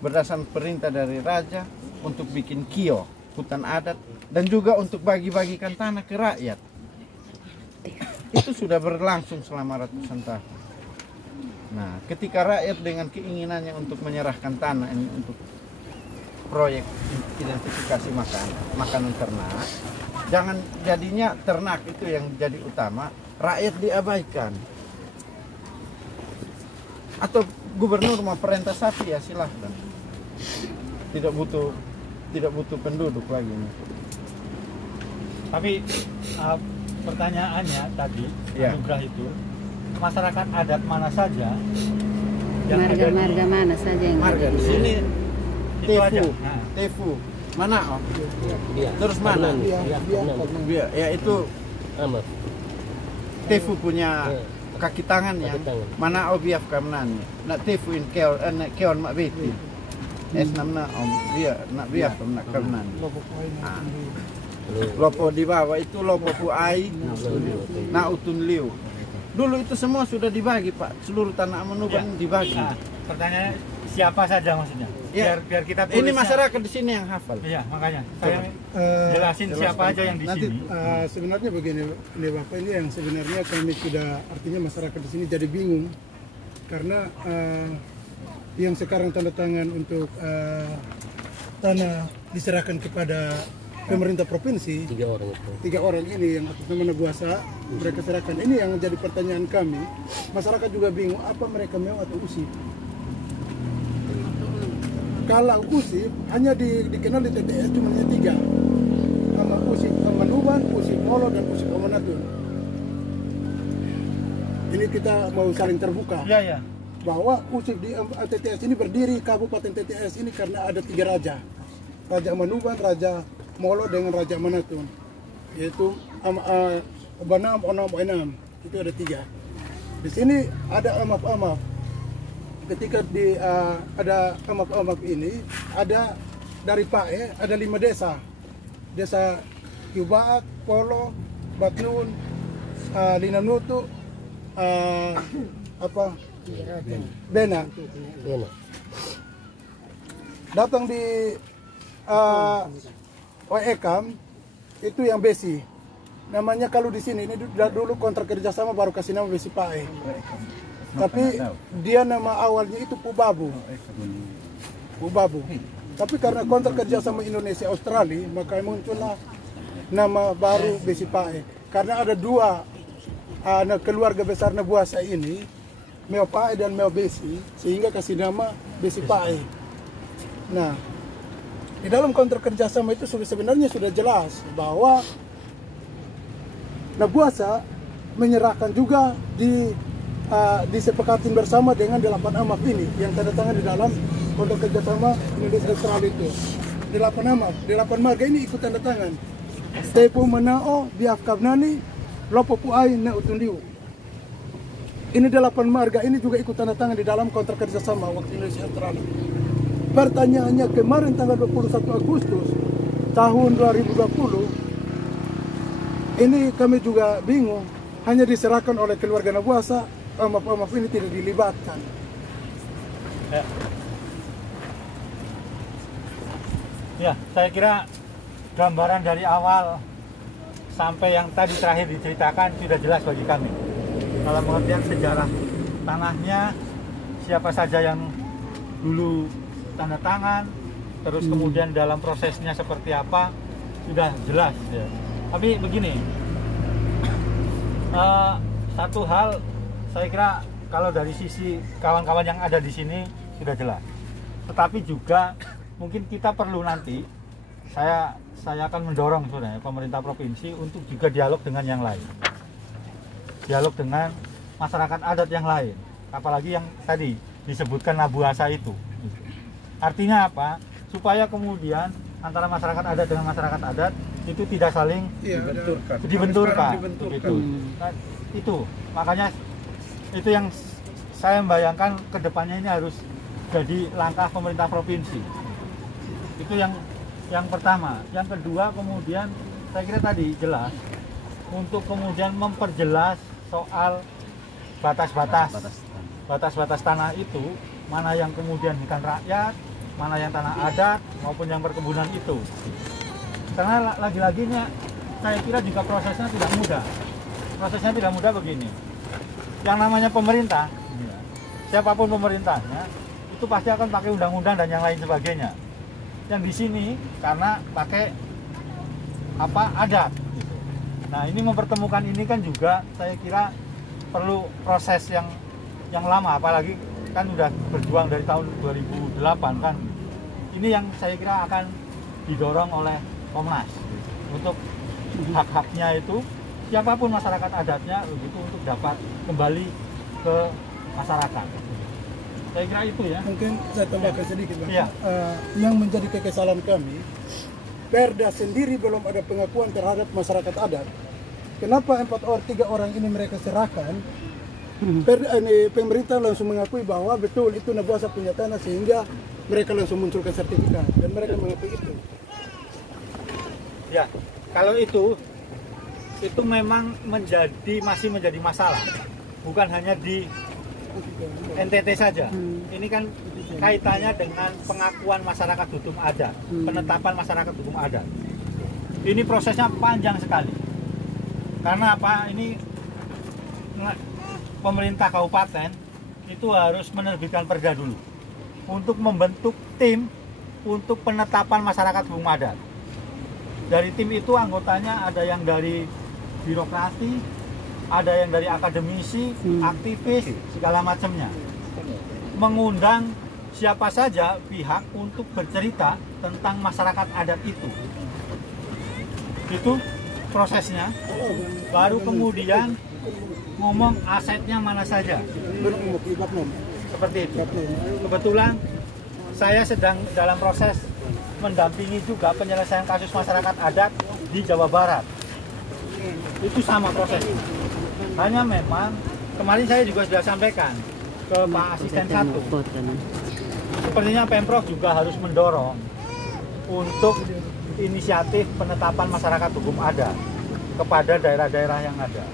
berdasarkan perintah dari raja untuk bikin kio, hutan adat, dan juga untuk bagi-bagikan tanah ke rakyat. Itu sudah berlangsung selama ratusan tahun. Nah, ketika rakyat dengan keinginannya untuk menyerahkan tanah ini untuk proyek identifikasi makanan ternak, jangan jadinya ternak itu yang jadi utama, rakyat diabaikan. Atau gubernur mau perintah sapi ya silahkan. Tidak butuh penduduk lagi. Tapi pertanyaannya tadi, ya. Anugrah itu, masyarakat adat mana saja yang marga mana saja yang marga di sini itu aja. Tefu. Mana oh? Terus mana? Ya itu Tefu punya kaki tangan yang mana obiaf kamnan. Nak Tefu in keon mak beti. Es namna om dia nak biaf nak kamnan. Lopo di bawah itu lopo puai, na utun liu. Dulu itu semua sudah dibagi Pak, seluruh tanah Amanuban dibagi. Nah, pertanyaannya siapa saja maksudnya? Biar kita tulisnya. Ini masyarakat di sini yang hafal. Iya, makanya saya jelasin siapa aja yang di sini. Sebenarnya begini, ini Bapak, ini yang sebenarnya kami sudah, artinya masyarakat di sini jadi bingung karena yang sekarang tanda tangan untuk tanah diserahkan kepada pemerintah provinsi, tiga orang ini yang atas nama Nabuasa mereka serahkan. Ini yang jadi pertanyaan kami, masyarakat juga bingung apa mereka mau atau usip. Kalau usip hanya dikenal di TTS cuma tiga, sama usip Amanuban, usip Molo, dan usip Amanatun. Ini kita mau saling terbuka bahwa usip di TTS ini berdiri Kabupaten TTS ini karena ada tiga raja, Raja Amanuban, Raja Molo, dengan Raja Amanatun, yaitu Banam, Onam, Enam. Itu ada tiga. Di sini ada amaf-amaf. Ketika ada amaf-amaf ini, ada dari Pae ada 5 desa. Desa Yubaat, Polo, Batnun, Linanutu, Bena. Datang di Oekam itu yang besi. Namanya kalau di sini ini dulu kontrak kerjasama baru kasih nama Besi Pae. Tapi dia nama awalnya itu Pubabu. Tapi karena kontrak kerjasama Indonesia Australia, maka muncullah nama baru Besi Pae. Karena ada dua keluarga besar Nabuasa ini, Meo Pae dan Meo Besi, sehingga kasih nama Besi Pae. Nah, di dalam kontrak kerjasama itu sebenarnya sudah jelas bahwa Nabuasa menyerahkan juga disepakatin bersama dengan 8 amaf ini yang tanda tangan di dalam kontrak kerjasama Indonesia Australia itu. 8 amaf, 8 marga ini ikut tanda tangan. Tepu Manao, Biaf Kabnani, Lopo Puai, Na Utundiu. Ini 8 marga ini juga ikut tanda tangan di dalam kontrak kerjasama waktu Indonesia Australia. Pertanyaannya kemarin tanggal 21 Agustus tahun 2020 ini kami juga bingung, hanya diserahkan oleh keluarga Nabuasa, amaf-amaf ini tidak dilibatkan. Ya, saya kira gambaran dari awal sampai yang tadi terakhir diceritakan sudah jelas bagi kami. Kalau pengertian sejarah tanahnya, siapa saja yang dulu tanda tangan, terus kemudian dalam prosesnya seperti apa, sudah jelas ya. Tapi begini, satu hal saya kira kalau dari sisi kawan-kawan yang ada di sini sudah jelas. Tetapi juga mungkin kita perlu nanti, saya akan mendorong sebenarnya pemerintah provinsi untuk juga dialog dengan yang lain, dialog dengan masyarakat adat yang lain, apalagi yang tadi disebutkan Nabuasa itu. Artinya apa? Supaya kemudian antara masyarakat adat dengan masyarakat adat itu tidak saling dibenturkan. Gitu. Nah, itu makanya itu yang saya membayangkan kedepannya ini harus jadi langkah pemerintah provinsi. Itu yang pertama. Yang kedua kemudian saya kira tadi jelas untuk kemudian memperjelas soal batas-batas tanah itu mana yang kemudian hutan rakyat, mana yang tanah adat maupun yang perkebunan itu. Karena lagi-laginya saya kira juga prosesnya tidak mudah. Prosesnya tidak mudah begini. Yang namanya pemerintah, siapapun pemerintahnya, itu pasti akan pakai undang-undang dan yang lain sebagainya. Yang di sini karena pakai adat. Gitu. Nah ini mempertemukan ini kan juga saya kira perlu proses yang lama, apalagi kan udah berjuang dari tahun 2008 kan. Ini yang saya kira akan didorong oleh Komnas untuk hak-haknya itu siapapun masyarakat adatnya begitu untuk dapat kembali ke masyarakat. Saya kira itu ya. Mungkin saya tambahkan sedikit, Bang. Ya. Yang menjadi kekesalan kami, Perda sendiri belum ada pengakuan terhadap masyarakat adat. Kenapa 3 orang ini mereka serahkan? Perda ini pemerintah langsung mengakui bahwa betul itu Nabuasa punya tanah sehingga mereka langsung munculkan sertifikat dan mereka mengakui itu. Ya, kalau itu memang masih menjadi masalah, bukan hanya di NTT saja. Ini kan kaitannya dengan pengakuan masyarakat hukum adat, penetapan masyarakat hukum adat. Ini prosesnya panjang sekali. Karena apa? Ini pemerintah kabupaten itu harus menerbitkan perda dulu untuk membentuk tim untuk penetapan masyarakat hukum adat. Dari tim itu anggotanya ada yang dari birokrasi, ada yang dari akademisi, aktivis, segala macamnya. Mengundang siapa saja pihak untuk bercerita tentang masyarakat adat itu. Itu prosesnya. Baru kemudian ngomong asetnya mana saja. Seperti itu. Kebetulan saya sedang dalam proses mendampingi juga penyelesaian kasus masyarakat adat di Jawa Barat. Itu sama prosesnya. Hanya memang kemarin saya juga sudah sampaikan ke Pak Asisten 1. Sepertinya Pemprov juga harus mendorong untuk inisiatif penetapan masyarakat hukum adat kepada daerah-daerah yang ada.